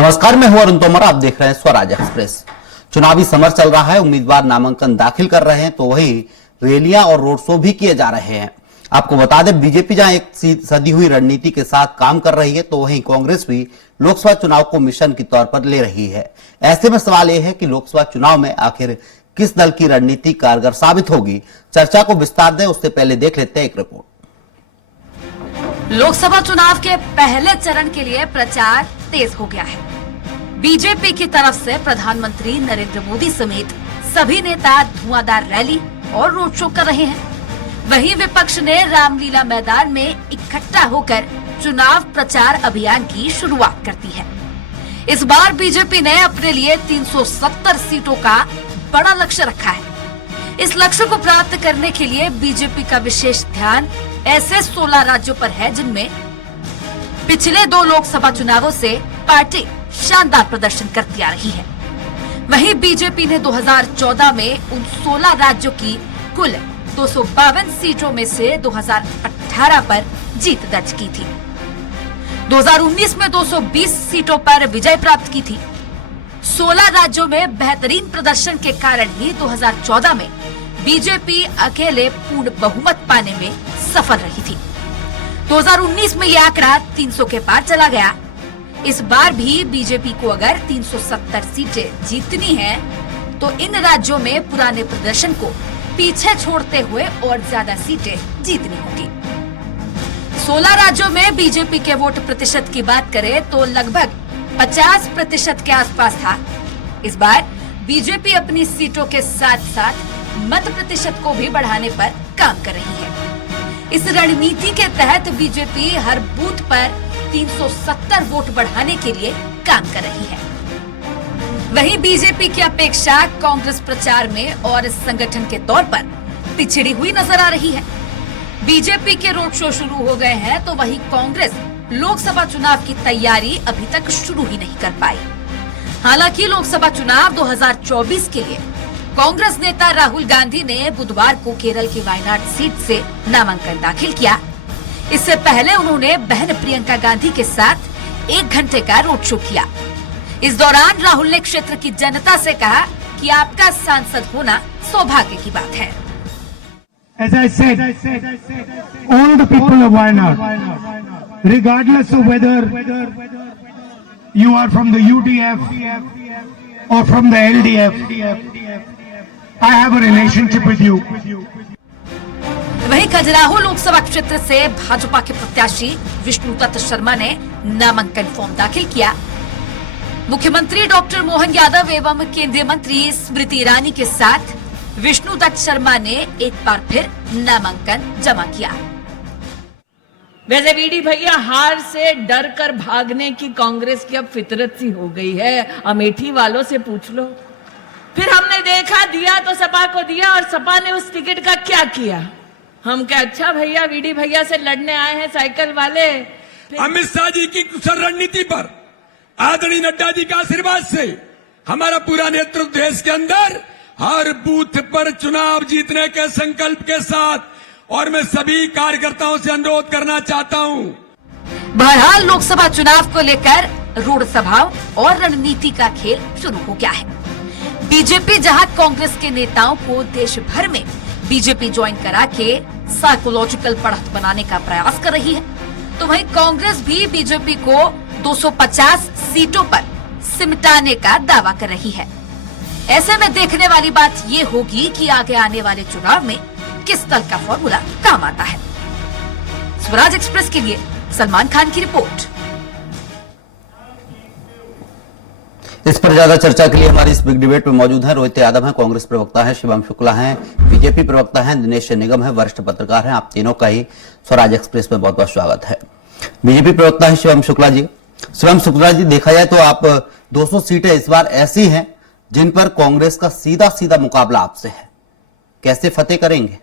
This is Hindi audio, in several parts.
नमस्कार, मैं हूं अरुण तोमर। आप देख रहे हैं स्वराज एक्सप्रेस। चुनावी समर चल रहा है, उम्मीदवार नामांकन दाखिल कर रहे हैं तो वहीं रैलियां और रोड शो भी किए जा रहे हैं। आपको बता दें, बीजेपी जहां एक सदी हुई रणनीति के साथ काम कर रही है तो वहीं कांग्रेस भी लोकसभा चुनाव को मिशन के तौर पर ले रही है। ऐसे में सवाल यह है कि लोकसभा चुनाव में आखिर किस दल की रणनीति कारगर साबित होगी। चर्चा को विस्तार दें उससे पहले देख लेते हैं एक रिपोर्ट। लोकसभा चुनाव के पहले चरण के लिए प्रचार तेज हो गया है। बीजेपी की तरफ से प्रधानमंत्री नरेंद्र मोदी समेत सभी नेता धुआंधार रैली और रोड शो कर रहे हैं। वहीं विपक्ष ने रामलीला मैदान में इकट्ठा होकर चुनाव प्रचार अभियान की शुरुआत कर दी है। इस बार बीजेपी ने अपने लिए 370 सीटों का बड़ा लक्ष्य रखा है। इस लक्ष्य को प्राप्त करने के लिए बीजेपी का विशेष ध्यान ऐसे 16 राज्यों पर है जिनमें पिछले 2 लोकसभा चुनावों से पार्टी शानदार प्रदर्शन करती आ रही है। वहीं बीजेपी ने 2014 में उन 16 राज्यों की कुल 252 सीटों में से 2018 पर जीत दर्ज की थी। 2019 में 220 सीटों पर विजय प्राप्त की थी। 16 राज्यों में बेहतरीन प्रदर्शन के कारण ही 2014 में बीजेपी अकेले पूर्ण बहुमत पाने में सफल रही थी। 2019 में यह आंकड़ा 300 के पार चला गया। इस बार भी बीजेपी को अगर 370 सीटें जीतनी है तो इन राज्यों में पुराने प्रदर्शन को पीछे छोड़ते हुए और ज्यादा सीटें जीतनी होगी। 16 राज्यों में बीजेपी के वोट प्रतिशत की बात करें तो लगभग 50% के आसपास था। इस बार बीजेपी अपनी सीटों के साथ साथ मत प्रतिशत को भी बढ़ाने पर काम कर रही है। इस रणनीति के तहत बीजेपी हर बूथ पर 370 वोट बढ़ाने के लिए काम कर रही है। वहीं बीजेपी की अपेक्षा कांग्रेस प्रचार में और संगठन के तौर पर पिछड़ी हुई नजर आ रही है। बीजेपी के रोड शो शुरू हो गए हैं तो वहीं कांग्रेस लोकसभा चुनाव की तैयारी अभी तक शुरू ही नहीं कर पाई। हालांकि लोकसभा चुनाव 2024 के लिए कांग्रेस नेता राहुल गांधी ने बुधवार को केरल की वायनाड सीट से नामांकन दाखिल किया। इससे पहले उन्होंने बहन प्रियंका गांधी के साथ 1 घंटे का रोड शो किया। इस दौरान राहुल ने क्षेत्र की जनता से कहा कि आपका सांसद होना सौभाग्य की बात है। As I said, all the people of Wayanad, regardless of whether you are from the UDF or from the LDF, I have a relationship with you. वहीं खजुराहो लोकसभा क्षेत्र से भाजपा के प्रत्याशी विष्णुदत्त शर्मा ने नामांकन फॉर्म दाखिल किया। मुख्यमंत्री डॉक्टर मोहन यादव एवं केंद्रीय मंत्री स्मृति ईरानी के साथ विष्णुदत्त शर्मा ने एक बार फिर नामांकन जमा किया। वैसे वीडी भैया, हार से डर कर भागने की कांग्रेस की अब फितरत सी हो गई है। अमेठी वालों से पूछ लो। फिर हमने देखा, दिया तो सपा को दिया और सपा ने उस टिकट का क्या किया। हम क्या अच्छा भैया वीडी भैया से लड़ने आए हैं साइकिल वाले। अमित शाह जी की कुशल रणनीति पर, आदरणीय नड्डा जी के आशीर्वाद से हमारा पूरा नेतृत्व देश के अंदर हर बूथ पर चुनाव जीतने के संकल्प के साथ, और मैं सभी कार्यकर्ताओं से अनुरोध करना चाहता हूं। बहरहाल लोकसभा चुनाव को लेकर रोड सभाओं और रणनीति का खेल शुरू हो गया है। बीजेपी जहां कांग्रेस के नेताओं को देश भर में बीजेपी ज्वाइन करा के साइकोलॉजिकल बढ़त बनाने का प्रयास कर रही है, तो वहीं कांग्रेस भी बीजेपी को 250 सीटों पर सिमटाने का दावा कर रही है। ऐसे में देखने वाली बात ये होगी कि आगे आने वाले चुनाव में किस दल का फॉर्मूला काम आता है। स्वराज एक्सप्रेस के लिए सलमान खान की रिपोर्ट। इस पर ज्यादा चर्चा के लिए हमारी इस बिग डिबेट में मौजूद है रोहित यादव हैं, कांग्रेस प्रवक्ता हैं, शिवम शुक्ला हैं, बीजेपी प्रवक्ता हैं, दिनेश निगम है, वरिष्ठ पत्रकार हैं। आप तीनों का ही स्वराज एक्सप्रेस में बहुत बहुत स्वागत है। बीजेपी प्रवक्ता है शिवम शुक्ला जी। शिवम शुक्ला जी, देखा जाए तो आप 200 सीटें इस बार ऐसी हैं जिन पर कांग्रेस का सीधा सीधा मुकाबला आपसे है, कैसे फतेह करेंगे?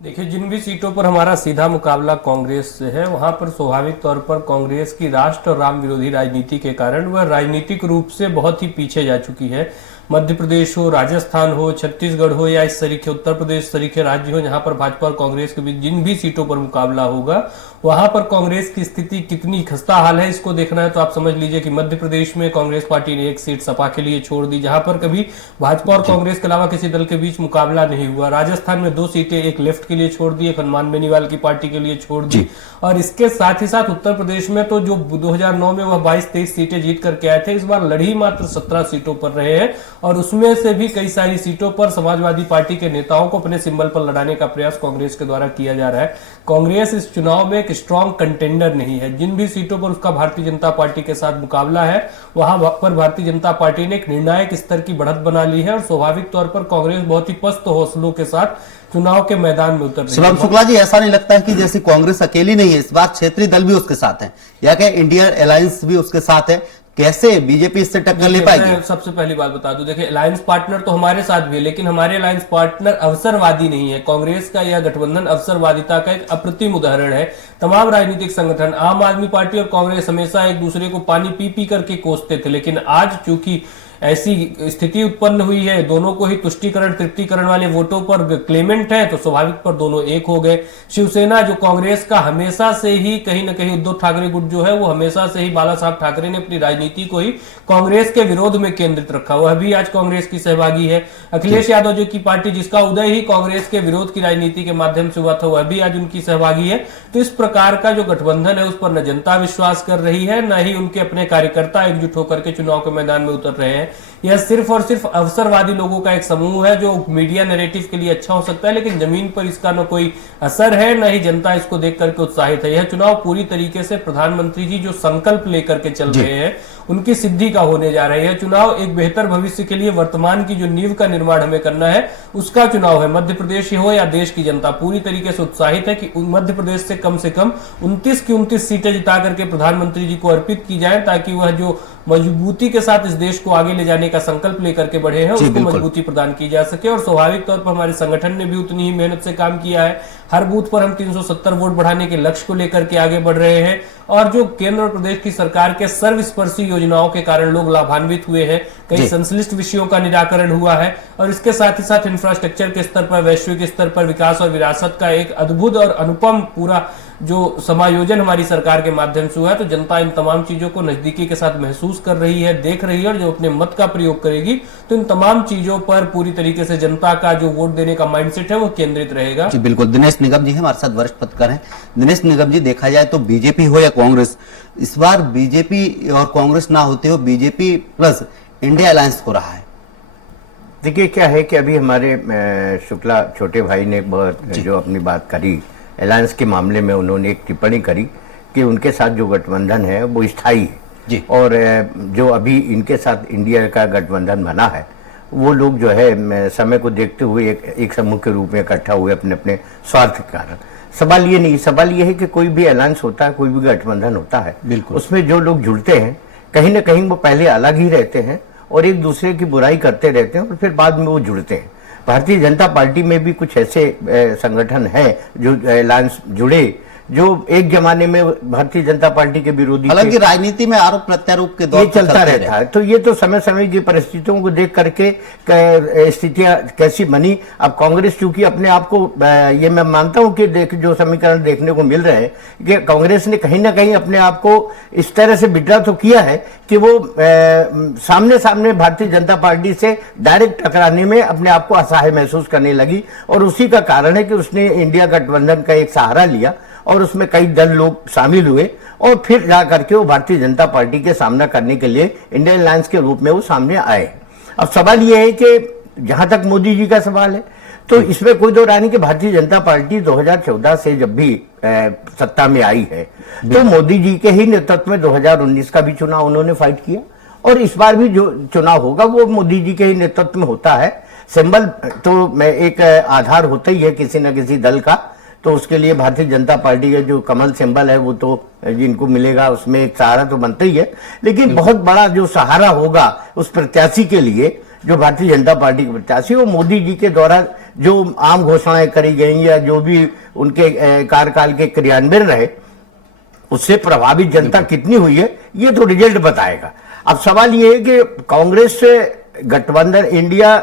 देखिए, जिन भी सीटों पर हमारा सीधा मुकाबला कांग्रेस से है वहां पर स्वाभाविक तौर पर कांग्रेस की राष्ट्र और राम विरोधी राजनीति के कारण वह राजनीतिक रूप से बहुत ही पीछे जा चुकी है। मध्य प्रदेश हो, राजस्थान हो, छत्तीसगढ़ हो या इस तरीके उत्तर प्रदेश तरीके राज्य हो, जहां पर भाजपा और कांग्रेस के बीच जिन भी सीटों पर मुकाबला होगा वहां पर कांग्रेस की स्थिति कितनी खस्ता हाल है इसको देखना है तो आप समझ लीजिए कि मध्य प्रदेश में कांग्रेस पार्टी ने एक सीट सपा के लिए छोड़ दी, जहां पर कभी भाजपा और कांग्रेस के अलावा किसी दल के बीच मुकाबला नहीं हुआ। राजस्थान में 2 सीटें एक लेफ्ट के लिए छोड़ दी, एक हनुमान बेनीवाल की पार्टी के लिए छोड़ दी, और इसके साथ ही साथ उत्तर प्रदेश में तो जो 2009 में वह 22-23 सीटें जीत करके आए थे, इस बार लड़ी मात्र 17 सीटों पर रहे हैं, और उसमें से भी कई सारी सीटों पर समाजवादी पार्टी के नेताओं को अपने सिंबल पर लड़ाने का प्रयास कांग्रेस के द्वारा किया जा रहा है। कांग्रेस इस चुनाव में एक स्ट्रॉन्ग कंटेंडर नहीं है। जिन भी सीटों पर उसका भारतीय जनता पार्टी के साथ मुकाबला है वहां पर भारतीय जनता पार्टी ने एक निर्णायक स्तर की बढ़त बना ली है, और स्वाभाविक तौर पर कांग्रेस बहुत ही पस्त हौसलों के साथ चुनाव के मैदान में उतर रही है। शिवम शुक्ला जी, ऐसा नहीं लगता है कि जैसे कांग्रेस अकेली नहीं है, इस बार क्षेत्रीय दल भी उसके साथ है, या क्या इंडिया अलायंस भी उसके साथ है? कैसे बीजेपी इससे टक्कर ले पाएगी? सबसे पहली बात बता दूं, देखिए अलायंस पार्टनर तो हमारे साथ भी है, लेकिन हमारे अलायंस पार्टनर अवसरवादी नहीं है। कांग्रेस का यह गठबंधन अवसरवादिता का एक अप्रतिम उदाहरण है। तमाम राजनीतिक संगठन, आम आदमी पार्टी और कांग्रेस हमेशा एक दूसरे को पानी पी पी करके कोसते थे, लेकिन आज चूंकि ऐसी स्थिति उत्पन्न हुई है, दोनों को ही तुष्टीकरण तृप्तिकरण वाले वोटों पर क्लेमेंट है, तो स्वाभाविक पर दोनों एक हो गए। शिवसेना जो कांग्रेस का हमेशा से ही कहीं ना कहीं उद्धव ठाकरे गुट जो है वो हमेशा से ही बाला साहब ठाकरे ने अपनी राजनीति को ही कांग्रेस के विरोध में केंद्रित रखा, वह भी आज कांग्रेस की सहभागी है। अखिलेश यादव जी की पार्टी, जिसका उदय ही कांग्रेस के विरोध की राजनीति के माध्यम से हुआ था, वह भी आज उनकी सहभागी है। तो इस प्रकार का जो गठबंधन है उस पर न जनता विश्वास कर रही है, न ही उनके अपने कार्यकर्ता एकजुट होकर के चुनाव के मैदान में उतर रहे हैं। यह सिर्फ और सिर्फ अवसरवादी लोगों का एक समूह है जो मीडिया नैरेटिव के लिए अच्छा हो सकता है, लेकिन जमीन पर इसका न कोई असर है, न ही जनता इसको देख करके उत्साहित है। यह चुनाव पूरी तरीके से प्रधानमंत्री जी जो संकल्प लेकर के चल रहे हैं उनकी सिद्धि का होने जा रहा है। यह चुनाव एक बेहतर भविष्य के लिए वर्तमान की जो नींव का निर्माण हमें करना है उसका चुनाव है। मध्य प्रदेश ही हो या देश की जनता पूरी तरीके से उत्साहित है कि मध्य प्रदेश से कम 29 की 29 सीटें जिता करके प्रधानमंत्री जी को अर्पित की जाए, ताकि वह जो मजबूती के साथ इस देश को आगे ले जाने का संकल्प लेकर के बढ़े हैं उसको मजबूती प्रदान की जा सके। और स्वाभाविक तौर पर हमारे संगठन ने भी उतनी ही मेहनत से काम किया है। हर बूथ पर हम 370 वोट बढ़ाने के लक्ष्य को लेकर के आगे बढ़ रहे हैं, और जो केंद्र और प्रदेश की सरकार के सर्वस्पर्शी योजनाओं के कारण लोग लाभान्वित हुए हैं, कई संश्लिष्ट विषयों का निराकरण हुआ है, और इसके साथ ही साथ इंफ्रास्ट्रक्चर के स्तर पर, वैश्विक स्तर पर विकास और विरासत का एक अद्भुत और अनुपम पूरा जो समायोजन हमारी सरकार के माध्यम से हुआ है। तो जनता इन तमाम चीजों को नजदीकी के साथ महसूस कर रही है, देख रही है, और जो अपने मत का प्रयोग करेगी तो इन तमाम चीजों पर पूरी तरीके से जनता का जो वोट देने का माइंडसेट है वो केंद्रित रहेगा। जी बिल्कुल। दिनेश निगम जी हमारे साथ, वरिष्ठ पत्रकार हैं। दिनेश निगम जी, देखा जाए तो बीजेपी हो या कांग्रेस, इस बार बीजेपी और कांग्रेस ना होते हो बीजेपी प्लस इंडिया अलायंस हो रहा है। देखिए क्या है कि अभी हमारे शुक्ला छोटे भाई ने बहुत जो अपनी बात करी अलायंस के मामले में, उन्होंने एक टिप्पणी करी कि उनके साथ जो गठबंधन है वो स्थायी है जी। और जो अभी इनके साथ इंडिया का गठबंधन बना है वो लोग जो है समय को देखते हुए एक समूह के रूप में इकट्ठा हुए अपने अपने स्वार्थ के कारण। सवाल ये नहीं, सवाल ये है कि कोई भी अलायंस होता है, कोई भी गठबंधन होता है, उसमें जो लोग जुड़ते हैं कहीं ना कहीं वो पहले अलग ही रहते हैं और एक दूसरे की बुराई करते रहते हैं और फिर बाद में वो जुड़ते हैं। भारतीय जनता पार्टी में भी कुछ ऐसे संगठन हैं जो अलायंस जुड़े, जो एक जमाने में भारतीय जनता पार्टी के विरोधी, हालांकि राजनीति में आरोप प्रत्यारोप के दौर ये चलता रहता है। तो ये तो समय समय की परिस्थितियों को देख करके स्थितियां कैसी बनी। अब कांग्रेस चूंकि अपने आप को, ये मैं मानता हूं कि जो समीकरण देखने को मिल रहे हैं कि कांग्रेस ने कहीं ना कहीं अपने आप को इस तरह से विड्रॉ तो किया है कि वो सामने सामने भारतीय जनता पार्टी से डायरेक्ट टकराने में अपने आप को असहाय महसूस करने लगी, और उसी का कारण है कि उसने इंडिया गठबंधन का एक सहारा लिया और उसमें कई दल लोग शामिल हुए और फिर जा करके वो भारतीय जनता पार्टी के सामना करने के लिए इंडियन अलायंस के रूप में वो सामने आए। अब सवाल ये है कि जहां तक मोदी जी का सवाल है तो इसमें कोई दो राय नहीं कि भारतीय जनता पार्टी 2014 से जब भी सत्ता में आई है तो मोदी जी के ही नेतृत्व में 2019 का भी चुनाव उन्होंने फाइट किया, और इस बार भी जो चुनाव होगा वो मोदी जी के ही नेतृत्व में होता है। सिंबल तो एक आधार होता ही है किसी न किसी दल का, तो उसके लिए भारतीय जनता पार्टी का जो कमल सिंबल है वो तो जिनको मिलेगा उसमें एक सहारा तो बनता ही है, लेकिन बहुत बड़ा जो सहारा होगा उस प्रत्याशी के लिए, जो भारतीय जनता पार्टी के प्रत्याशी, वो मोदी जी के द्वारा जो आम घोषणाएं करी गई या जो भी उनके कार्यकाल के क्रियान्वयन रहे उससे प्रभावित जनता कितनी हुई है ये तो रिजल्ट बताएगा। अब सवाल ये है कि कांग्रेस गठबंधन इंडिया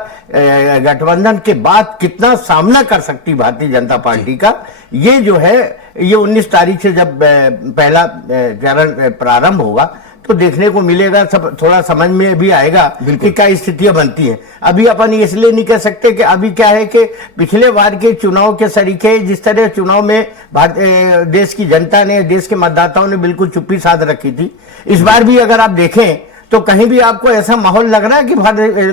गठबंधन के बाद कितना सामना कर सकती भारतीय जनता पार्टी का, ये जो है ये 19 तारीख से जब पहला चरण प्रारंभ होगा तो देखने को मिलेगा, सब थोड़ा समझ में भी आएगा कि क्या स्थितियां बनती हैं। अभी अपन इसलिए नहीं कह सकते कि अभी क्या है कि पिछले बार के चुनाव के सरीखे जिस तरह चुनाव में देश की जनता ने, देश के मतदाताओं ने बिल्कुल चुप्पी साध रखी थी, इस बार भी अगर आप देखें तो कहीं भी आपको ऐसा माहौल लग रहा है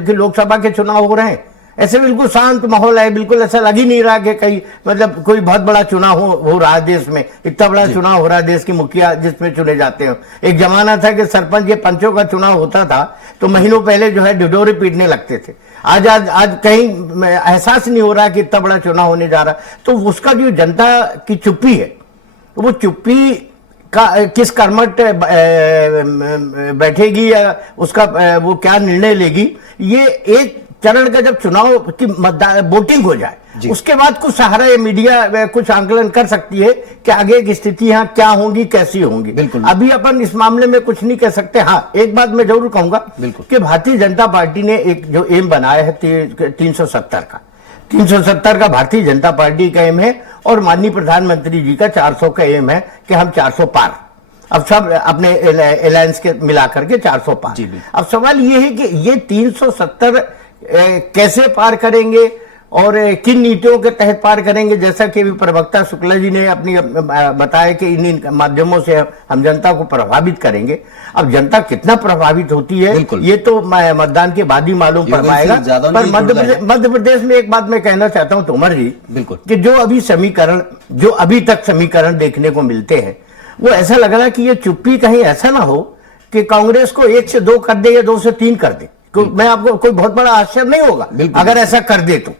कि लोकसभा के चुनाव हो रहे हैं, ऐसे बिल्कुल शांत माहौल है, बिल्कुल ऐसा लग ही नहीं रहा कि कहीं मतलब कोई बहुत बड़ा चुनाव हो रहा है देश में, इतना बड़ा चुनाव हो रहा है देश की मुखिया जिसमें चुने जाते हैं। एक जमाना था कि सरपंच या पंचों का चुनाव होता था तो महीनों पहले जो है ढिढोरे पीटने लगते थे। आज कहीं एहसास नहीं हो रहा कि इतना बड़ा चुनाव होने जा रहा, तो उसका जो जनता की चुप्पी है वो चुप्पी का किस कर्मठ बैठेगी या उसका वो क्या निर्णय लेगी, ये एक चरण का जब चुनाव की वोटिंग हो जाए उसके बाद कुछ सहारा या मीडिया कुछ आंकलन कर सकती है कि आगे की स्थिति यहाँ क्या होंगी, कैसी होंगी। अभी अपन इस मामले में कुछ नहीं कह सकते। हाँ, एक बात मैं जरूर कहूंगा कि भारतीय जनता पार्टी ने एक जो एम बनाया है 370 का भारतीय जनता पार्टी का एम है और माननीय प्रधानमंत्री जी का 400 का एम है कि हम 400 पार, अब सब अपने अलायंस के मिलाकर के 400 पार। अब सवाल ये है कि ये 370 कैसे पार करेंगे और किन नीतियों के तहत पार करेंगे, जैसा कि प्रवक्ता शुक्ला जी ने अपनी बताया कि इन माध्यमों से हम जनता को प्रभावित करेंगे। अब जनता कितना प्रभावित होती है ये तो मतदान के बाद ही मालूम पड़ पाएगा। पर मध्य प्रदेश में एक बात मैं कहना चाहता हूं तोमर जी, कि जो अभी तक समीकरण देखने को मिलते हैं वो ऐसा लग रहा है कि ये चुप्पी कहीं ऐसा ना हो कि कांग्रेस को 1 से 2 कर दे या 2 से 3 कर दे। मैं आपको कोई बहुत बड़ा आश्चर्य नहीं होगा अगर ऐसा कर दे तो,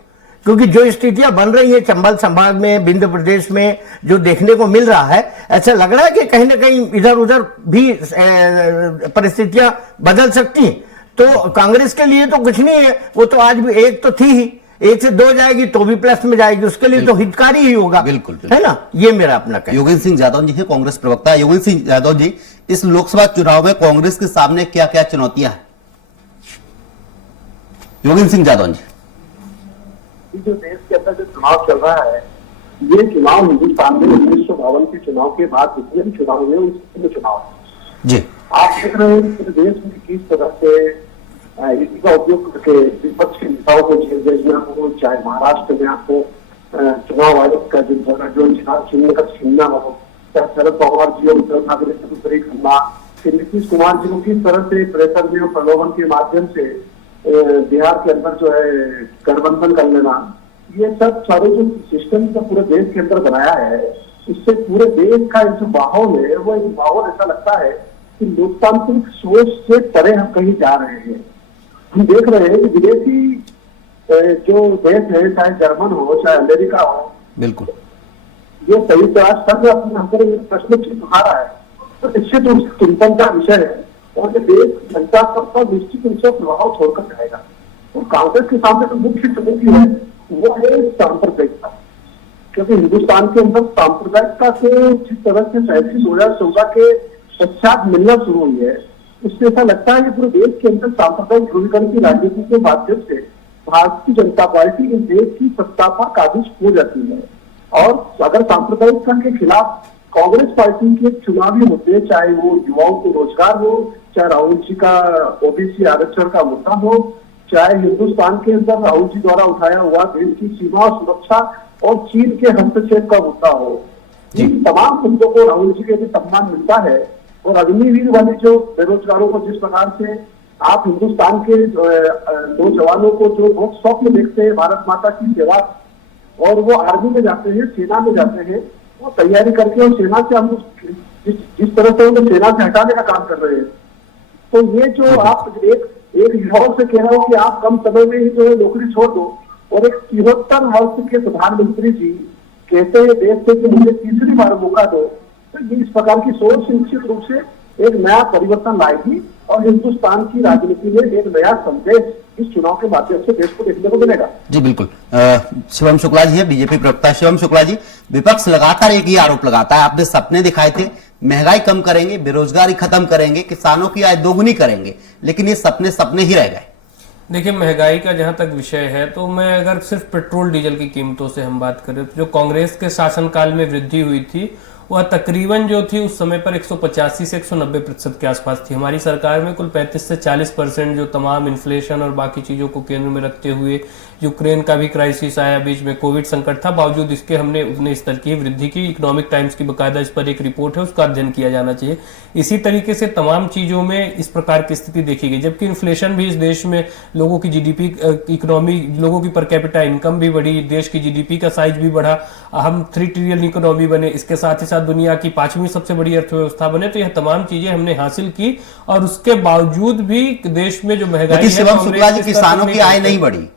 क्योंकि जो स्थितियां बन रही है चंबल संभाग में, विंध्य प्रदेश में जो देखने को मिल रहा है, ऐसा लग रहा है कि कहीं ना कहीं इधर उधर भी परिस्थितियां बदल सकती हैं। तो कांग्रेस के लिए तो कुछ नहीं है, वो तो आज भी 1 तो थी ही, 1 से 2 जाएगी तो भी प्लस में जाएगी, उसके लिए तो हितकारी ही होगा। बिल्कुल है ना, ये मेरा अपना कहना। योगेंद्र सिंह यादव जी हैं कांग्रेस प्रवक्ता। योगेंद्र सिंह यादव जी, इस लोकसभा चुनाव में कांग्रेस के सामने क्या क्या चुनौतियां हैं? योगेंद्र सिंह यादव जी, जो देश के अंदर जो चुनाव चल रहा है, ये चुनाव हिंदुस्तान में 1952 के चुनाव के बाद जितने भी चुनाव हुए उसमें चुनाव जी आप देख रहे हैं कि देश में किस तरह से इसी का उपयोग करके विपक्ष के नेताओं को जेल भेजना हो, चाहे महाराष्ट्र में आपको चुनाव आयोग का जो चिन्ह का छीनना हो, चाहे शरद पवार जी और उद्धव ठाकरे से दूसरे करना, फिर नीतीश कुमार जी को किस तरह से प्रेशर में और प्रलोभन के माध्यम से बिहार के अंदर जो है गठबंधन कर लेना, ये सब सारे जो सिस्टम का पूरे देश के अंदर बनाया है, इससे पूरे देश का जो माहौल है वो एक माहौल ऐसा लगता है कि लोकतांत्रिक सोच से परे हम कहीं जा रहे हैं। हम देख रहे हैं कि विदेशी जो देश है, चाहे जर्मन हो चाहे अमेरिका हो, बिल्कुल ये संयुक्त राष्ट्र संघ अपने प्रश्न चिन्ह उठा रहा है, तो निश्चित रूप से चिंतन का विषय है और देश जनता पर निश्चित रूप से प्रभाव छोड़कर जाएगा। और कांग्रेस के सामने जो मुख्य चुनौती है वो है सांप्रदायिकता, क्योंकि हिंदुस्तान के अंदर सांप्रदायिकता से जिस तरह से 2014 के पश्चात मिलना शुरू हुई है, उससे ऐसा लगता है कि पूरे देश के अंदर सांप्रदायिक ध्रुवीकरण की राजनीति के माध्यम से भारतीय जनता पार्टी इस देश की सत्ता पर काबिज हो जाती है। और अगर सांप्रदायिकता के खिलाफ कांग्रेस पार्टी के चुनावी मुद्दे, चाहे वो युवाओं को रोजगार हो, चाहे राहुल जी का ओबीसी आरक्षण का मुद्दा हो, चाहे हिंदुस्तान के अंदर राहुल जी द्वारा उठाया हुआ देश की सीमा सुरक्षा और चीन के हस्तक्षेप का मुद्दा हो, इन तमाम मुद्दों को राहुल जी के भी सम्मान मिलता है। और अग्निवीर वाले जो बेरोजगारों को जिस प्रकार से आप हिंदुस्तान के नौजवानों को जो बहुत स्वप्न देखते हैं भारत माता की सेवा, और वो आर्मी में जाते हैं, सेना में जाते हैं, वो तैयारी करके और सेना से हम जिस तरह से उन्हें सेना से हटाने का काम कर रहे हैं, तो ये जो आप एक युवाओं से कह रहे हो कि आप कम समय में ही जो है नौकरी छोड़ दो, और एक 73 वर्ष के प्रधानमंत्री जी कहते हैं देश से कि मुझे तीसरी बार मौका दो, तो ये इस प्रकार की सोच निश्चित रूप से एक नया परिवर्तन लाएगी और हिंदुस्तान की राजनीति में एक नया संदेश इस चुनाव के माध्यम से देश को देखने को मिलेगा। जी बिल्कुल। शिवम शुक्ला जी है बीजेपी प्रवक्ता। शिवम शुक्ला जी, विपक्ष लगातार एक ही आरोप लगाता है, आपने सपने दिखाए थे महंगाई कम करेंगे, बेरोजगारी खत्म करेंगे, किसानों की आय दोगुनी करेंगे, लेकिन ये सपने सपने ही रह गए। देखिए, महंगाई का जहां तक विषय है तो मैं अगर सिर्फ पेट्रोल डीजल की कीमतों से हम बात करें तो जो कांग्रेस के शासनकाल में वृद्धि हुई थी वह तकरीबन जो थी उस समय पर 185 से 190% के आसपास थी। हमारी सरकार में कुल 35 से 40% जो तमाम इन्फ्लेशन और बाकी चीजों को केंद्र में रखते हुए यूक्रेन का भी क्राइसिस आया, बीच में कोविड संकट था, बावजूद इसके हमने उतने स्तर की वृद्धि की। इकोनॉमिक टाइम्स की बकायदा इस पर एक रिपोर्ट है, उसका अध्ययन किया जाना चाहिए। इसी तरीके से तमाम चीजों में इस प्रकार की स्थिति देखी गई, जबकि इन्फ्लेशन भी इस देश में लोगों की जीडीपी इकोनॉमी, लोगों की पर कैपिटा इनकम भी बढ़ी, देश की जीडीपी का साइज भी बढ़ा, हम 3 ट्रिलियन इकोनॉमी बने, इसके साथ ही साथ दुनिया की 5वीं सबसे बड़ी अर्थव्यवस्था बने। तो यह तमाम चीजें हमने हासिल की और उसके बावजूद भी देश में जो महंगाई है, शिवम शुक्ला जी, किसानों की आय नहीं बढ़ी,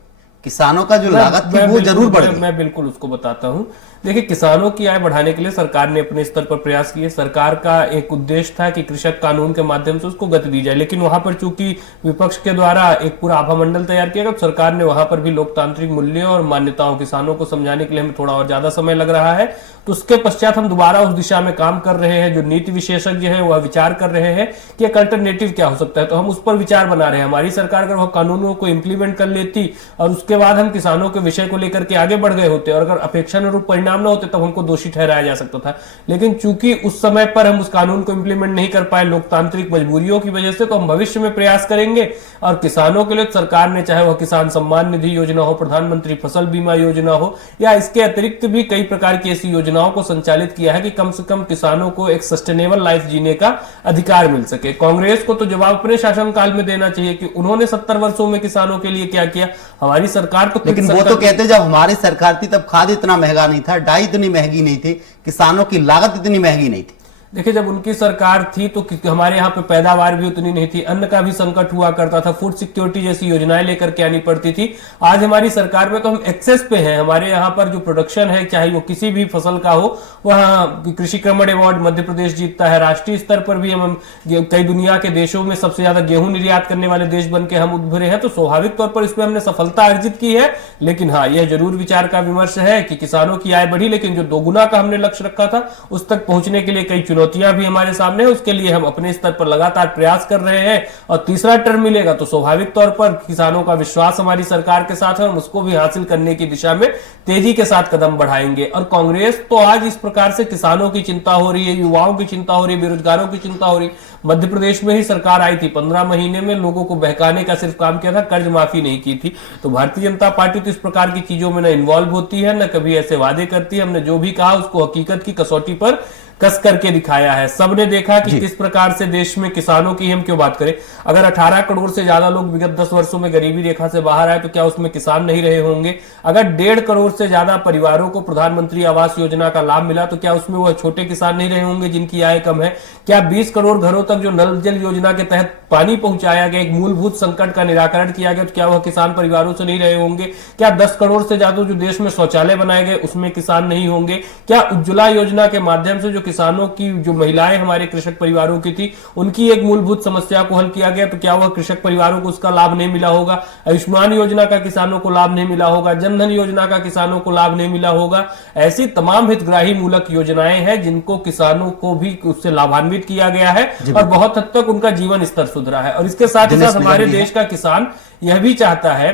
किसानों का जो लागत थी वो जरूर बढ़ी। मैं बिल्कुल उसको बताता हूं। देखिए, किसानों की आय बढ़ाने के लिए सरकार ने अपने स्तर पर प्रयास किए। सरकार का एक उद्देश्य था कि कृषक कानून के माध्यम से उसको गति दी जाए, लेकिन वहां पर चूंकि विपक्ष के द्वारा एक पूरा आभामंडल तैयार किया गया, सरकार ने वहां पर भी लोकतांत्रिक मूल्यों और मान्यताओं किसानों को समझाने के लिए हमें थोड़ा और ज्यादा समय लग रहा है। तो उसके पश्चात हम दोबारा उस दिशा में काम कर रहे हैं। जो नीति विशेषज्ञ हैं वह विचार कर रहे हैं कि एक अल्टरनेटिव क्या हो सकता है, तो हम उस पर विचार बना रहे हैं। हमारी सरकार अगर वह कानूनों को इंप्लीमेंट कर लेती और उसके बाद हम किसानों के विषय को लेकर के आगे बढ़ गए होते और अगर अपेक्षानुरूप परिणाम न होते तब हमको दोषी ठहराया जा सकता था। लेकिन चूंकि उस समय पर हम उस कानून को इंप्लीमेंट नहीं कर पाए लोकतांत्रिक मजबूरियों की वजह से, तो हम भविष्य में प्रयास करेंगे और किसानों के लिए सरकार ने, चाहे वह किसान सम्मान निधि योजना हो, प्रधानमंत्री फसल बीमा योजना हो या इसके अतिरिक्त भी कई प्रकार की ऐसी योजनाओं को संचालित किया है कि कम से कम किसानों को एक सस्टेनेबल लाइफ जीने का अधिकार मिल सके। कांग्रेस को तो जवाब अपने शासनकाल में देना चाहिए कि उन्होंने 70 वर्षों में किसानों के लिए क्या किया। हमारी सरकार तो, लेकिन वो तो कहते जब हमारी सरकार थी तब खाद इतना महंगा नहीं था, डाई इतनी महंगी नहीं थी, किसानों की लागत इतनी महंगी नहीं थी। देखिए, जब उनकी सरकार थी तो हमारे यहाँ पे पैदावार भी उतनी नहीं थी, अन्न का भी संकट हुआ करता था, फूड सिक्योरिटी जैसी योजनाएं लेकर के आनी पड़ती थी। आज हमारी सरकार में तो हम एक्सेस पे हैं। हमारे यहाँ पर जो प्रोडक्शन है, चाहे वो किसी भी फसल का हो, वह कृषि क्रमण अवार्ड मध्य प्रदेश जीतता है। राष्ट्रीय स्तर पर भी हम कई दुनिया के देशों में सबसे ज्यादा गेहूं निर्यात करने वाले देश बन के हम उभरे हैं। तो स्वाभाविक तौर पर इसमें हमने सफलता अर्जित की है। लेकिन हाँ, यह जरूर विचार का विमर्श है कि किसानों की आय बढ़ी, लेकिन जो 2 गुना का हमने लक्ष्य रखा था उस तक पहुंचने के लिए कई चुनौतियां भी हमारे सामने है। उसके लिए हम अपने स्तर पर लगातार प्रयास कर रहे हैं और तीसरा टर्म मिलेगा तो स्वाभाविक तौर पर किसानों का विश्वास हमारी सरकार के साथ है, हम उसको भी हासिल करने की दिशा में तेजी के साथ कदम बढ़ाएंगे। और कांग्रेस तो आज इस प्रकार से किसानों की चिंता हो रही है, युवाओं की चिंता हो रही है, बेरोजगारों की चिंता हो रही है। मध्य प्रदेश में ही सरकार आई थी, 15 महीने में लोगों को बहकाने का सिर्फ काम किया था, कर्ज माफी नहीं की थी। तो भारतीय जनता पार्टी तो इस प्रकार की चीजों में न इन्वॉल्व होती है, न कभी ऐसे वादे करती है। हमने जो भी कहा उसको हकीकत की कसौटी पर कस करके दिखाया है। सबने देखा कि किस प्रकार से देश में किसानों की, हम क्यों बात करें, अगर 18 करोड़ से ज्यादा लोग विगत 10 वर्षों में गरीबी रेखा से बाहर आए तो क्या उसमें किसान नहीं रहे होंगे? अगर 1.5 करोड़ से ज्यादा परिवारों को प्रधानमंत्री आवास योजना का लाभ मिला तो क्या उसमें वह छोटे किसान नहीं रहे होंगे जिनकी आय कम है? क्या 20 करोड़ घरों तक जो नल जल योजना के तहत पानी पहुंचाया गया, एक मूलभूत संकट का निराकरण किया गया, तो क्या वह किसान परिवारों से नहीं रहे होंगे? क्या 10 करोड़ से ज्यादा जो देश में शौचालय बनाए गए उसमें किसान नहीं होंगे? क्या उज्ज्वला योजना के माध्यम से जो किसानों की, जो महिलाएं हमारे कृषक परिवारों की थी, उनकी एक मूलभूत समस्या को हल किया गया, तो क्या वह कृषक परिवारों को उसका लाभ नहीं मिला होगा? आयुष्मान योजना का किसानों को लाभ नहीं मिला होगा? जनधन योजना का किसानों को लाभ नहीं मिला होगा? ऐसी तमाम हितग्राही मूलक योजनाएं हैं जिनको किसानों को भी उससे लाभान्वित किया गया है और बहुत हद तक उनका जीवन स्तर सुधरा है। और इसके साथ ही साथ हमारे देश का किसान यह भी चाहता है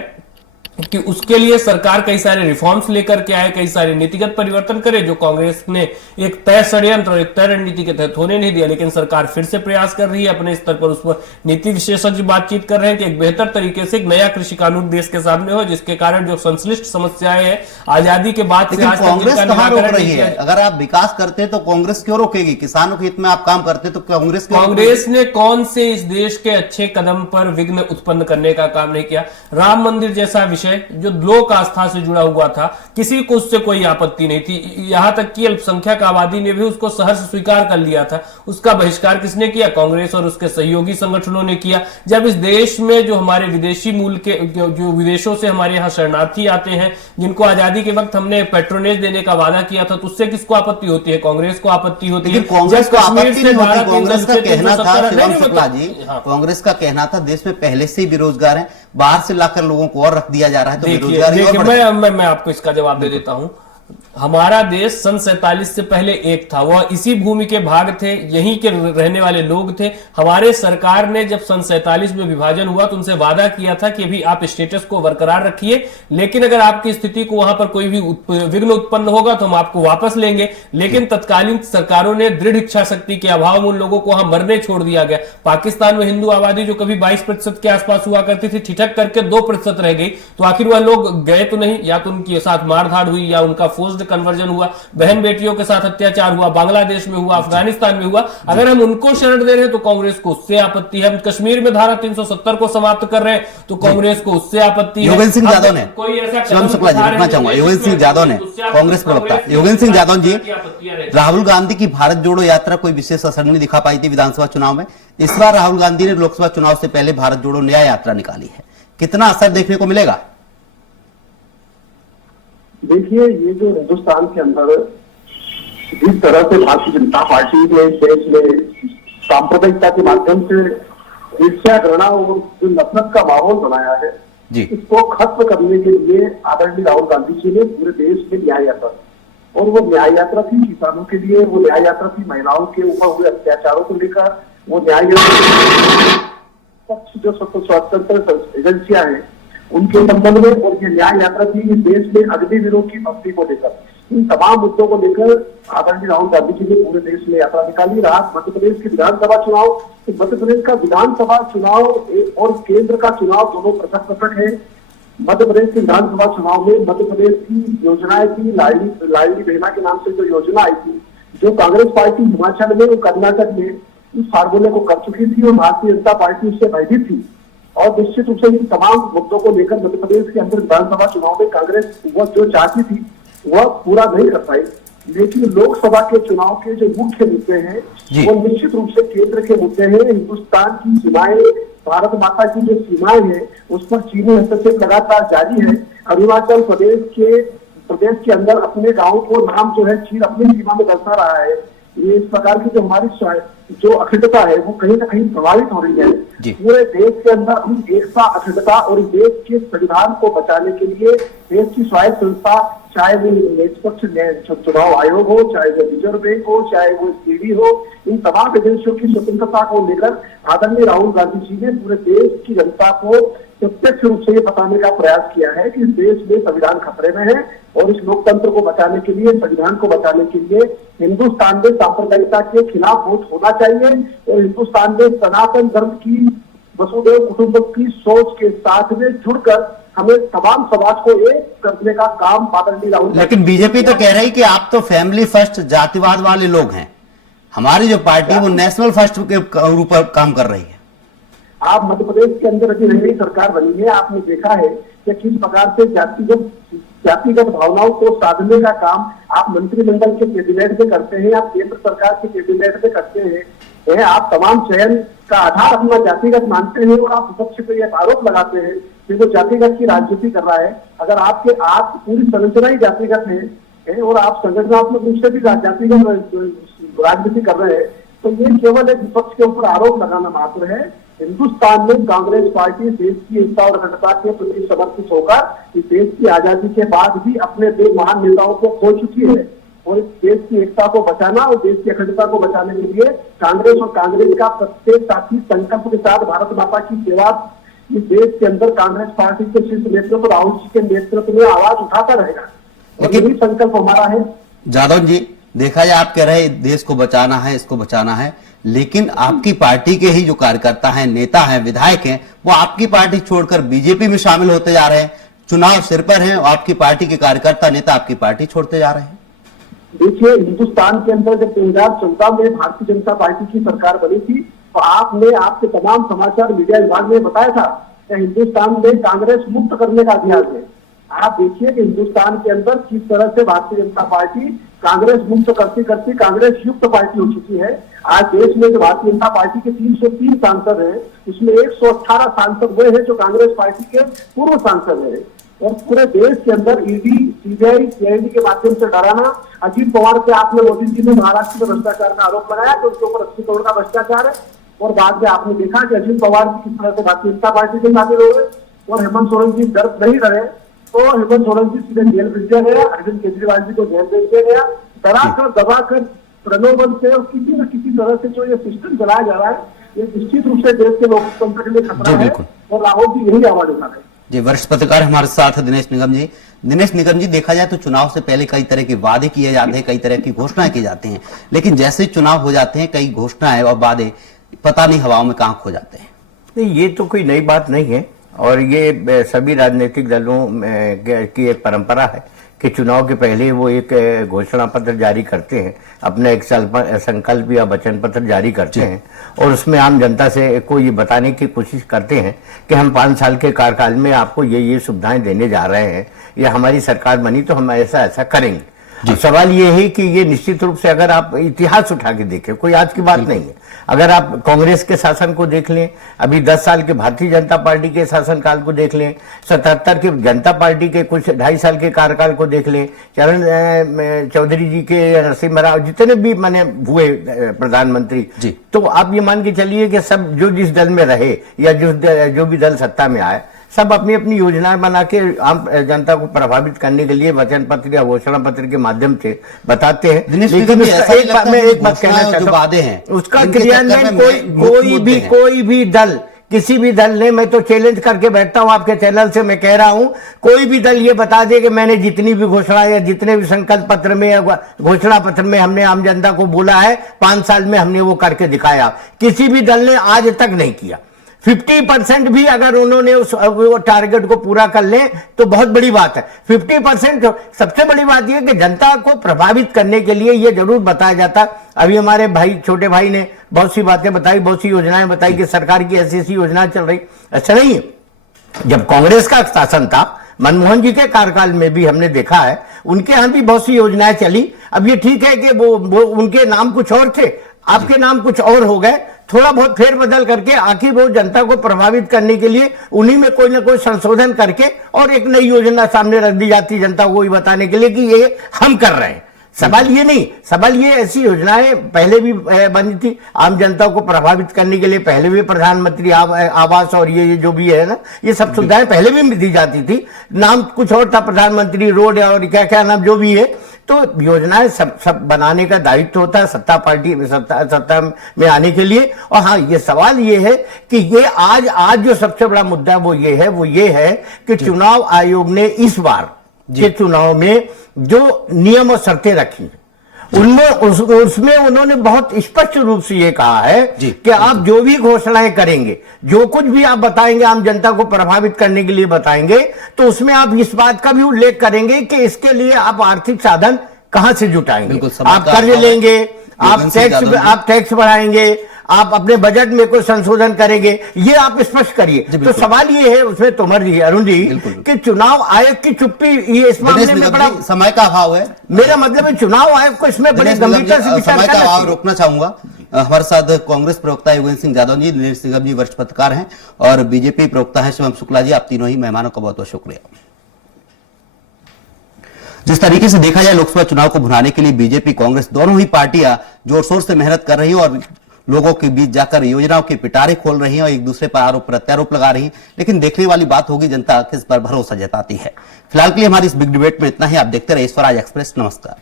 कि उसके लिए सरकार कई सारे रिफॉर्म्स लेकर के आए, कई सारे नीतिगत परिवर्तन करे, जो कांग्रेस ने एक तय षड्यंत्र और एक तय रणनीति के तहत होने नहीं दिया। लेकिन सरकार फिर से प्रयास कर रही है अपने स्तर पर, उस पर नीति विशेषज्ञ बातचीत कर रहे हैं कि एक बेहतर तरीके से एक नया कृषि कानून देश के सामने हो, जिसके कारण जो संश्लिष्ट समस्याएं हैं आजादी के बाद से आज तक कांग्रेस कहां रोक रही है? अगर आप विकास करते तो कांग्रेस क्यों रोकेगी? किसानों के हित में आप काम करते तो कांग्रेस ने कौन से इस देश के अच्छे कदम पर विघ्न उत्पन्न करने का काम नहीं किया? राम मंदिर जैसा विषय जो लोक आस्था से जुड़ा हुआ था, किसी को उससे कोई आपत्ति नहीं थी, यहां तक कि अल्पसंख्यक आबादी ने भी उसको सहर्ष स्वीकार कर लिया था। उसका बहिष्कार किसने किया? कांग्रेस और उसके सहयोगी संगठनों ने किया। जब इस देश में जो हमारे विदेशी मूल के, जो विदेशों से हमारे यहाँ शरणार्थी आते हैं, जिनको आजादी के वक्त हमने पेट्रोनेज देने का वादा किया था, तो उससे किसको आपत्ति होती है? कांग्रेस को आपत्ति होती है। कांग्रेस को आपत्ति नहीं होती। कांग्रेस का कहना था, शिवम शुक्ला जी, कांग्रेस का कहना था देश में पहले से ही बेरोजगार हैं, बाहर से लाकर लोगों को और रख दिया जा रहा है, तो देखिए मैं आपको इसका जवाब दे देता हूं। हमारा देश सन 47 से पहले एक था, वह इसी भूमि के भाग थे, यहीं के रहने वाले लोग थे। हमारे सरकार ने जब सन 47 में विभाजन हुआ तो उनसे वादा किया था कि अभी आप स्टेटस को बरकरार रखिए, लेकिन अगर आपकी स्थिति को वहां पर कोई भी विघ्न उत्पन्न होगा तो हम आपको वापस लेंगे। लेकिन तत्कालीन सरकारों ने दृढ़ इच्छा शक्ति के अभाव में उन लोगों को वहां मरने छोड़ दिया गया। पाकिस्तान में हिंदू आबादी जो कभी 22% के आसपास हुआ करती थी, ठिठक करके 2% रह गई। तो आखिर वह लोग गए तो नहीं, या तो उनके साथ मारधाड़ हुई या उनका फोर्स्ड कन्वर्जन हुआ, बहन बेटियों के साथ अत्याचार हुआ, बांग्लादेश में हुआ, अफगानिस्तान में हुआ। अगर हम उनको शरण दे रहे हैं तो कांग्रेस को उससे आपत्ति है। हम कश्मीर में धारा 370 को समाप्त कर रहे हैं तो कांग्रेस को उससे आपत्ति है। योगेंद्र सिंह यादव ने, कोई ऐसा शिवम शुक्ला जी रुकना चाहूंगा, योगेंद्र सिंह यादव ने, कांग्रेस प्रवक्ता योगेंद्र सिंह यादव जी, राहुल गांधी की भारत जोड़ो यात्रा कोई विशेष असर नहीं दिखा पाई थी विधानसभा चुनाव में। इस बार राहुल गांधी ने लोकसभा चुनाव से पहले भारत जोड़ो न्याय यात्रा निकाली है, कितना असर देखने को मिलेगा? देखिए, ये जो हिंदुस्तान के अंदर जिस तरह से भारतीय जनता पार्टी ने देश में सांप्रदायिकता के माध्यम से ईर्ष्या, घृणा और जो नफरत का माहौल बनाया है, इसको खत्म करने के लिए आदरणीय राहुल गांधी जी ने पूरे देश में न्याय यात्रा, और वो न्याय यात्रा थी किसानों के लिए, वो न्याय यात्रा थी महिलाओं के ऊपर हुए अत्याचारों को लेकर, वो न्याय पक्ष जो स्वतंत्र एजेंसियां हैं उनके संबंध में, और ये न्याय यात्रा थी देश में अग्निवीरों की भक्ति को लेकर। इन तमाम मुद्दों को लेकर आदरणीय राहुल गांधी जी ने पूरे देश में यात्रा निकाली। रहा मध्य प्रदेश के विधानसभा चुनाव, तो मध्य प्रदेश का विधानसभा चुनाव और केंद्र का चुनाव दोनों पृथक पृथक है। मध्य प्रदेश के विधानसभा चुनाव में मध्य प्रदेश की योजनाएं थी, लाडली बहना के नाम से जो योजना आई थी, जो कांग्रेस पार्टी हिमाचल में और कर्नाटक में इस फार्मूले को कर चुकी थी और भारतीय जनता पार्टी उससे भयभीत थी। और निश्चित रूप से इन तमाम मुद्दों को लेकर मध्य प्रदेश के अंदर विधानसभा चुनाव में कांग्रेस वह जो चाहती थी वह पूरा नहीं कर पाई। लेकिन लोकसभा के चुनाव के जो मुख्य मुद्दे हैं वो निश्चित रूप से केंद्र के मुद्दे हैं। हिंदुस्तान की सीमाएं, भारत माता की जो सीमाएं हैं उस पर चीनी हस्तक्षेप लगातार जारी है। अरुणाचल प्रदेश के अंदर अपने गाँव को नाम जो है चीन अपनी सीमा में दर्शा रहा है। ये इस प्रकार की जो हमारी जो अखंडता है वो कहीं ना कहीं प्रभावित हो रही है। पूरे देश के अंदर हम एकता, अखंडता और देश के संविधान को बचाने के लिए देश की स्वायत्त संस्था, चाहे वो निष्पक्ष चुनाव आयोग हो, चाहे वो रिजर्व बैंक हो, चाहे वो ईडी हो, इन तमाम एजेंसियों की स्वतंत्रता को लेकर आदरणीय राहुल गांधी जी ने पूरे देश की जनता को प्रत्यक्ष रूप से ये बताने का प्रयास किया है कि इस देश में संविधान खतरे में है और इस लोकतंत्र को बचाने के लिए, संविधान को बचाने के लिए हिंदुस्तान में सांप्रदायिकता के खिलाफ वोट होना चाहिए और हिंदुस्तान में सनातन धर्म की, वसुधैव कुटुंबकम की सोच के साथ में जुड़कर हमें तमाम समाज को एक करने का काम आदरणीय राहुल। लेकिन बीजेपी तो कह रही कि आप तो फैमिली फर्स्ट, जातिवाद वाले लोग हैं, हमारी जो पार्टी है वो नेशनल फर्स्ट के ऊपर काम कर रही है। आप मध्य प्रदेश के अंदर अभी नई सरकार बनी है, आपने देखा है कि किस प्रकार से जातिगत भावनाओं को साधने का काम आप मंत्रिमंडल के कैबिनेट में करते हैं, आप केंद्र सरकार के कैबिनेट में करते हैं। आप तमाम चयन का आधार अपना जातिगत मानते हैं और आप विपक्ष पर यह आरोप लगाते हैं कि वो जातिगत की राजनीति कर रहा है। अगर आप पूरी संरचना ही जातिगत है और आप संगठनात्मक रूप से भी जातिगत राजनीति कर रहे हैं, तो ये केवल एक विपक्ष के ऊपर आरोप लगाना मात्र है। हिंदुस्तान में कांग्रेस पार्टी देश की एकता और अखंडता के प्रति समर्पित होकर इस देश की आजादी के बाद भी अपने दो महान नेताओं को खो चुकी है और इस देश की एकता को बचाना और देश की अखंडता को बचाने के लिए कांग्रेस और कांग्रेस का प्रत्येक साथी संकल्प के साथ भारत माता की सेवा इस देश के अंदर कांग्रेस पार्टी के शीर्ष नेतृत्व राहुल जी के नेतृत्व में आवाज उठाता रहेगा। लेकिन यही संकल्प हमारा है। जादव जी, देखा जाए आप कह रहे हैं देश को बचाना है, इसको बचाना है, लेकिन आपकी पार्टी के ही जो कार्यकर्ता हैं, नेता हैं, विधायक हैं, वो आपकी पार्टी छोड़कर बीजेपी में शामिल होते जा रहे हैं। चुनाव सिर पर है और आपकी पार्टी के कार्यकर्ता, नेता आपकी पार्टी छोड़ते जा रहे हैं। देखिए, हिंदुस्तान के अंदर जब 2014 में भारतीय जनता पार्टी की सरकार बनी थी तो आपने आपके तमाम समाचार मीडिया विभाग में बताया था कि हिंदुस्तान में कांग्रेस मुक्त करने का अभियान है। आप देखिए कि हिंदुस्तान के अंदर किस तरह से भारतीय जनता पार्टी कांग्रेस मुक्त करती करती कांग्रेस युक्त पार्टी हो चुकी है। आज देश में जो भारतीय जनता पार्टी के 303 सांसद हैं, उसमें 118 सांसद वो हैं जो कांग्रेस पार्टी के पूर्व सांसद हैं। और पूरे देश के अंदर ईडी, सीबीआई, सीआईडी के माध्यम से डराना। अजीत पवार पे आपने मोदी जी ने महाराष्ट्र में भ्रष्टाचार का आरोप लगाया तो उसके ऊपर 80 करोड़ का भ्रष्टाचार है और बाद में आपने देखा कि अजीत पवार किस तरह से भारतीय जनता पार्टी से शामिल हो गए और हेमंत सोरेन जी डर नहीं रहे तो हेमंत सोरेन जी सीधे जेल भेज दिया गया, अरविंद केजरीवाल जी को जेल भेज दिया गया, डराकर दबाकर प्रलोभन से और किसी न किसी तरह से जो ये सिस्टम चलाया जा रहा है, ये निश्चित रूप से देश के लोकतंत्र के लिए खतरा है और राहुल जी यही आवाज उठा रहे हैं। जी, वरिष्ठ पत्रकार हमारे साथ दिनेश निगम जी। दिनेश निगम जी, देखा जाए तो चुनाव से पहले कई तरह के वादे किए जाते हैं, कई तरह की घोषणाएं की जाती हैं, लेकिन जैसे चुनाव हो जाते हैं कई घोषणाएं और वादे पता नहीं हवाओं में कहां खो जाते हैं। नहीं, ये तो कोई नई बात नहीं है और ये सभी राजनीतिक दलों की एक परंपरा है कि चुनाव के पहले वो एक घोषणा पत्र जारी करते हैं, अपना एक संकल्प या वचन पत्र जारी करते हैं और उसमें आम जनता से को ये बताने की कोशिश करते हैं कि हम 5 साल के कार्यकाल में आपको ये सुविधाएं देने जा रहे हैं, या हमारी सरकार बनी तो हम ऐसा करेंगे। सवाल ये है कि ये निश्चित रूप से अगर आप इतिहास उठा के देखें, कोई आज की बात नहीं है, अगर आप कांग्रेस के शासन को देख लें, अभी 10 साल के भारतीय जनता पार्टी के शासनकाल को देख लें, 77 के जनता पार्टी के कुछ 2.5 साल के कार्यकाल को देख लें, चरण चौधरी जी के, नरसिम्हा राव, जितने भी माने हुए प्रधानमंत्री, तो आप ये मान के चलिए कि सब जो जिस दल में रहे या जो भी दल सत्ता में आए, सब अपनी अपनी योजनाएं बना के आम जनता को प्रभावित करने के लिए वचन पत्र या घोषणा पत्र के माध्यम से बताते हैं। लेकिन एक बात कहना चाहता हूं, उसका क्रियान्वयन कोई भी दल, किसी भी दल ने, मैं तो चैलेंज करके बैठता हूं आपके चैनल से, मैं कह रहा हूं कोई भी दल ये बता दे कि मैंने जितनी भी घोषणा या जितने भी संकल्प पत्र में या घोषणा पत्र में हमने आम जनता को बोला है 5 साल में हमने वो करके दिखाया, किसी भी दल ने आज तक नहीं किया। 50% भी अगर उन्होंने वो टारगेट को पूरा कर ले तो बहुत बड़ी बात है। 50% सबसे बड़ी बात यह कि जनता को प्रभावित करने के लिए ये जरूर बताया जाता। अभी हमारे भाई, छोटे भाई ने बहुत सी बातें बताई, बहुत सी योजनाएं बताई कि सरकार की ऐसी योजनाएं चल रही। अच्छा नहीं है, जब कांग्रेस का शासन था, मनमोहन जी के कार्यकाल में भी हमने देखा है, उनके यहां भी बहुत सी योजनाएं चली। अब ये ठीक है कि वो उनके नाम कुछ और थे, आपके नाम कुछ और हो गए, थोड़ा बहुत फेरबदल करके आखिर वो जनता को प्रभावित करने के लिए उन्हीं में कोई ना कोई संशोधन करके और एक नई योजना सामने रख दी जाती जनता को ये बताने के लिए कि ये हम कर रहे हैं। सवाल ये नहीं, सवाल ये ऐसी योजनाएं पहले भी बनी थी आम जनता को प्रभावित करने के लिए, पहले भी प्रधानमंत्री आवास और ये जो भी है ना, ये सब सुविधाएं पहले भी दी जाती थी, नाम कुछ और था, प्रधानमंत्री रोड और क्या क्या नाम जो भी है। तो योजनाएं सब बनाने का दायित्व होता है सत्ता में आने के लिए। और हाँ, ये सवाल ये है कि ये आज जो सबसे बड़ा मुद्दा वो ये है कि चुनाव आयोग ने इस बार के चुनाव में जो नियम और शर्तें रखी उसमें उन्होंने बहुत स्पष्ट रूप से ये कहा है कि आप जो भी घोषणाएं करेंगे, जो कुछ भी आप बताएंगे आम जनता को प्रभावित करने के लिए बताएंगे, तो उसमें आप इस बात का भी उल्लेख करेंगे कि इसके लिए आप आर्थिक साधन कहां से जुटाएंगे, आप कर्ज लेंगे, आप टैक्स बढ़ाएंगे, आप अपने बजट में कोई संशोधन करेंगे, ये आप स्पष्ट करिए। तो सवाल ये है उसमें तोमर जी, अरुण जी, कि चुनाव आयोग की चुप्पी ये इस मामले में बड़ा समय का अभाव है। मेरा मतलब है चुनाव आयोग को इसमें बड़ी गंभीरता से विचार करना चाहिए। रोकना चाहूंगा। हमारे साथ कांग्रेस प्रवक्ता योगेंद्र सिंह यादव जी, दिनेश निगम जी वरिष्ठ पत्रकार हैं और बीजेपी प्रवक्ता है शिवम शुक्ला जी। आप तीनों ही मेहमानों का बहुत बहुत शुक्रिया। जिस तरीके से देखा जाए लोकसभा चुनाव को भुनाने के लिए बीजेपी कांग्रेस दोनों ही पार्टियां जोर शोर से मेहनत कर रही हैं और लोगों के बीच जाकर योजनाओं के पिटारे खोल रही हैं और एक दूसरे पर आरोप प्रत्यारोप लगा रही हैं। लेकिन देखने वाली बात होगी जनता किस पर भरोसा जताती है। फिलहाल के लिए हमारी इस बिग डिबेट में इतना ही। आप देखते रहिए स्वराज एक्सप्रेस। नमस्कार।